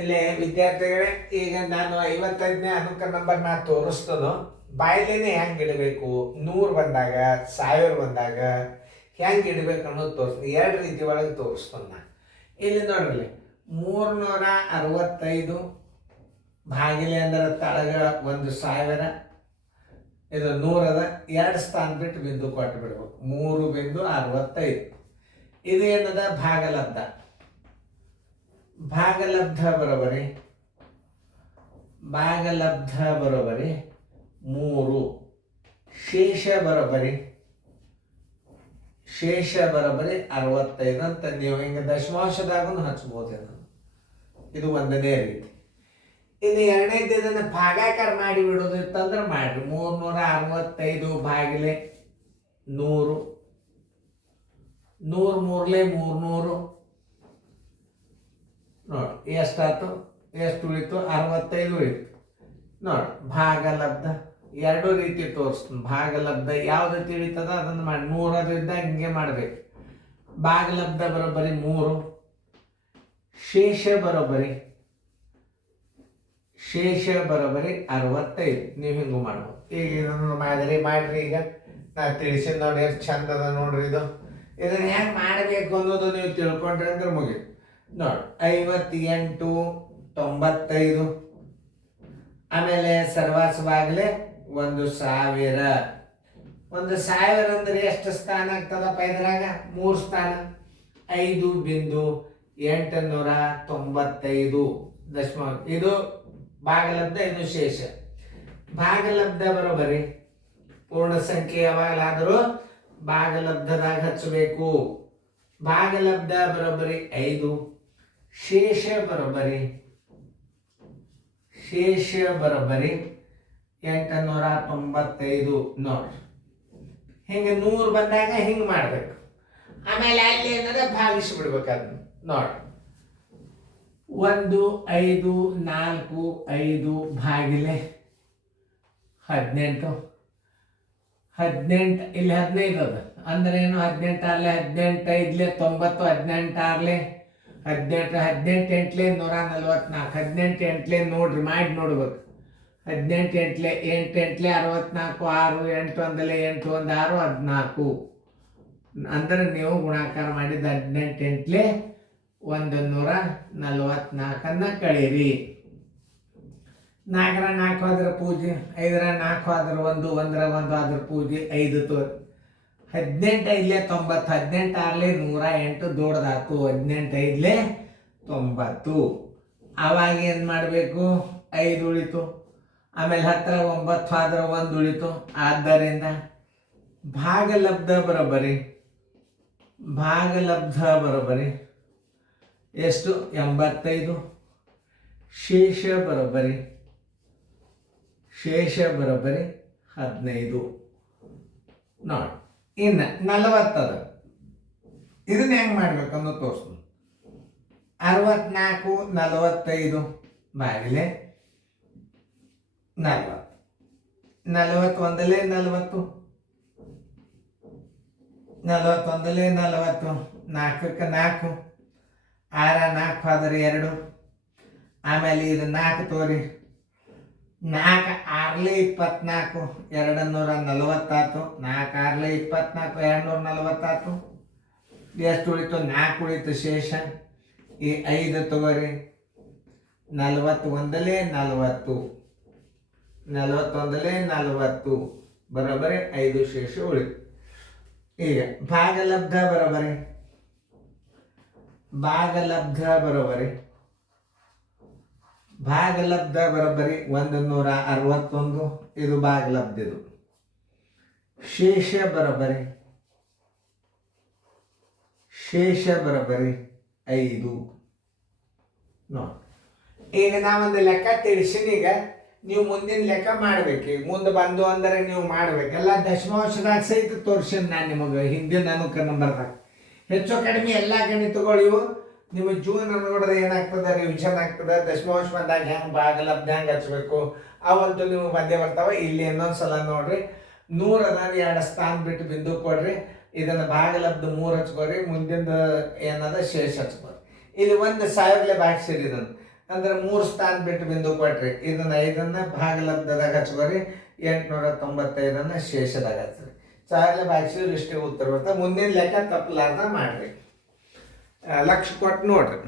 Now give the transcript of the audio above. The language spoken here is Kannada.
ಇಲ್ಲಿ ವಿದ್ಯಾರ್ಥಿಗಳೇ, ಈಗ ನಾನು 55ನೇ ಅಂಕ ನಂಬರ್ ನಾ ತೋರಿಸ್ತದೋ ಬಾಯ್ಲೇನೆ ಹೆಂಗೆ ಇಡಬೇಕು, 100 ಬಂದಾಗ 1000 ಬಂದಾಗ ಹೆಂಗೆ ಇಡಬೇಕು ಅನ್ನೋದು ತೋರಿಸ್ತೀನಿ. 2 ರೀತಿ ಒಳಗೆ ತೋರಿಸ್ತಾನೆ ನಾನು. ಇಲ್ಲಿ ನೋಡ್ರಿ, 365 ಭಾಗಿಲೆ ಅಂದ್ರೆ ತಳಗ 1000, ಇದು 100 ಅದ. 2 ಸ್ಥಾನ ಬಿಟ್ಟು ಬಿಂದು ಕೊಟ್ಟು ಬಿಡ್ಬೇಕು. 3.65 ಇದು ಏನದ ಭಾಗಲಬ್ಧ. ಭಾಗಲಬ್ಧ ಬರೋಬರಿ 3, ಶೇಷ ಬರೋಬರಿ 65 ಅಂತ ನೀವು ಹಿಂಗೆ ದಶಮಾಂಶದಾಗೂ ಹಚ್ಬೋದು. ಇದು ಒಂದನೇ ರೀತಿ. ಇನ್ನು ಎರಡನೇದು ಇದನ್ನು ಭಾಗಾಕಾರ ಮಾಡಿ ಬಿಡೋದು ಇತ್ತಂದ್ರೆ ಮಾಡ್ರಿ. 365 ಭಾಗಿಲೆ 100, 100 3 300 ನೋಡಿ ಎಷ್ಟಾಯ್ತು, ಎಷ್ಟು ಉಳಿತು, 65 ಉಳಿತು ನೋಡಿ. ಭಾಗಲಬ್ಧ 2 ರೀತಿ ತೋರಿಸ್ತೀನಿ. ಭಾಗಲಬ್ಧ ಯಾವ್ದು ತಿಳಿತದ ಅದನ್ನು ಮಾಡಿ. 100 ಇದ್ದಾಗ ಹಿಂಗೆ ಮಾಡಬೇಕು. ಭಾಗಲಬ್ಧ ಬರೋಬ್ಬರಿ 3, ಶೇಷ ಬರೋಬ್ಬರಿ 65. ನೀವು ಹಿಂಗೂ ಮಾಡ್ಬೋದು. ಈಗ ಇದನ್ನು ಮಾದರಿ ಮಾಡ್ರಿ. ಈಗ ನಾ ತಿಳಿಸಿದ ನೋಡಿ ಎಷ್ಟು ಚಂದ ಅದ ನೋಡ್ರಿ. ಇದನ್ನು ಹೆಂಗೆ ಮಾಡಬೇಕು ಅನ್ನೋದು ನೀವು ತಿಳ್ಕೊಂಡ್ರಿ ಅಂದ್ರೆ ಮುಗಿತು ನೋಡಿ. 58, 95, ಆಮೇಲೆ ಸರ್ವಾಸವಾಗಲೇ 1000. 1000 ಅಂದ್ರೆ ಎಷ್ಟು ಸ್ಥಾನ ಆಗ್ತದಪ್ಪ ಇದ್ರಾಗ? 3 ಸ್ಥಾನ. 5.895 ದಶಮಾಂಶ. ಇದು ಭಾಗಲಬ್ಧ, ಇದು ಶೇಷ. ಭಾಗಲಬ್ಧ ಬರೋಬರಿ ಪೂರ್ಣ ಸಂಖ್ಯೆ ಯಾವಾಗಲಾದರೂ ಭಾಗಲಬ್ಧದಾಗ ಹಚ್ಚಬೇಕು. ಭಾಗಲಬ್ಧ ಬರೋಬರಿ 5, ಶೇಷ ಬರೋಬರಿ 895 ನೋಡ್ರಿ. ಹಿಂಗೆ 100 ಬಂದಾಗ ಹಿಂಗೆ ಮಾಡ್ಬೇಕು. ಆಮೇಲೆ ಅಲ್ಲಿ ಏನದ ಭಾಗಿಸ್ಬಿಡ್ಬೇಕು ಅದನ್ನ ನೋಡ್ರಿ. 1, 5, 4, 5 ಭಾಗಿಲೆ 18. 18 ಇಲ್ಲಿ 15 ಅದ ಅಂದ್ರೆ ಏನು? 18 ಆರ್ಲೆ 18, 5 90, 18 ಆರ್ಲೆ 18, 18 8 144, 18 8 ನೋಡ್ರಿ, ಮಾಡಿ ನೋಡ್ಬೇಕು. 18 8 8 64, 6 8 1 8 1 6 14 ಅಂದ್ರೆ ನೀವು ಗುಣಾಕಾರ ಮಾಡಿದ 18 8 144 ಕಳೀರಿ. 4 4 ಆದ್ರೆ ಪೂಜೆ, 5 4 ಆದ್ರೆ 1, 1 ಆದ್ರೆ ಪೂಜೆ, 5 ತೋರಿ. 18 5 90, 18 6 108 ದೊಡ್ಡದಾತು. 18 5 90. ಆವಾಗ ಏನು ಮಾಡಬೇಕು? 5 ಉಳಿತು. ಆಮೇಲೆ 10 9 ಆದ್ರೆ 1 ಉಳಿತು. ಆದ್ದರಿಂದ ಭಾಗಲಬ್ಧ ಬರೋಬರಿ ಎಷ್ಟು? 85. ಶೇಷ ಬರೋಬರಿ 15 ನೋಡಿ. ಇನ್ನು 40 ಅದ. ಇದನ್ನ ಹೆಂಗೆ ಮಾಡ್ಬೇಕು ಅನ್ನೋದು ತೋರಿಸ್ತೀನಿ. 64 45 ಭಾಗಿಲೆ 40. 41 40, 41 40, 4ಕ್ಕೆ 4, 6 4 ಆದ್ರೆ 2. ಆಮೇಲೆ ಇದು 4 ತೋರಿ. 4 6 24, 240 ಆಯ್ತು. 4 6 24, 240 ಆಯ್ತು. ಎಷ್ಟು ಉಳಿತು? 4 ಉಳಿತು ಶೇಷ. ಈ 5 ತಗೋರಿ. 41 40, 41 40 ಬರೋಬರಿ 5 ಶೇಷ ಉಳಿತು. ಈಗ ಭಾಗಲಬ್ಧ ಬರೋಬರಿ 161. ಇದು ಭಾಗಲಬ್ಧ. ಇದು ಶೇಷ ಬರೋಬರಿ 5 ನೋಡಿ. ಈಗ ನಾವೊಂದು ಲೆಕ್ಕ ತಿಳಿಸಿನಿ. ಈಗ ನೀವು ಮುಂದಿನ ಲೆಕ್ಕ ಮಾಡ್ಬೇಕು. ಈಗ ಮುಂದೆ ಬಂದು ಅಂದರೆ ನೀವು ಮಾಡ್ಬೇಕೆಲ್ಲ ದಶಮಾಂಶದಾಗ ಸಹಿತ ತೋರಿಸಿನಿ ನಾನು ನಿಮಗೆ ಹಿಂದಿನ ಅನುಕ ನಂಬರ್ದಾಗ. ಹೆಚ್ಚು ಕಡಿಮೆ ಎಲ್ಲ ಗಣಿತಗಳು ಇವು ನಿಮ್ಮ ಜೂನ್ ನೋಡಿದ್ರೆ ಏನಾಗ್ತದೆ, ರಿವಿಷನ್ ಆಗ್ತದೆ. ದಶಮಾಂಶ ಬಂದಾಗ ಹೆಂಗೆ ಭಾಗಲಬ್ಧ ಹೆಂಗೆ ಹಚ್ಬೇಕು ಅವಂತೂ ನಿಮಗೆ ಬಂದೇ ಬರ್ತಾವೆ. ಇಲ್ಲಿ ಇನ್ನೊಂದು ಸಲ ನೋಡ್ರಿ. 100 ಅದ, 2 ಸ್ಥಾನ ಬಿಟ್ಟು ಬಿಂದು ಕೊಡ್ರಿ. ಇದನ್ನು ಭಾಗಲಬ್ಧ 3 ಹಚ್ಕೋರಿ. ಮುಂದಿನ ಏನದ ಶೇಷ ಹಚ್ಕೋರಿ. ಇಲ್ಲಿ 1000 ಭಾಗಿಸಿರಿ. ಇದನ್ನು ಅಂದ್ರೆ 3 ಸ್ಥಾನ ಬಿಟ್ಟು ಬಿಂದು ಕೊಟ್ರಿ. ಇದನ್ನ 5 ಭಾಗಲಬ್ಧದಾಗ ಹಚ್ಕೋರಿ, 895 ಶೇಷದಾಗ ಹಚ್ಚ್ರಿ. ಸಾಲ ಭಾಗಿಸಿದ್ರೆ ಇಷ್ಟೇ ಉತ್ತರ ಬರ್ತದೆ. ಮುಂದಿನ ಲೆಕ್ಕ ತಪ್ಪಲಾರ್ದ ಮಾಡ್ರಿ. ಲಕ್ಷ ಕೊಟ್ಟು ನೋಡ್ರಿ.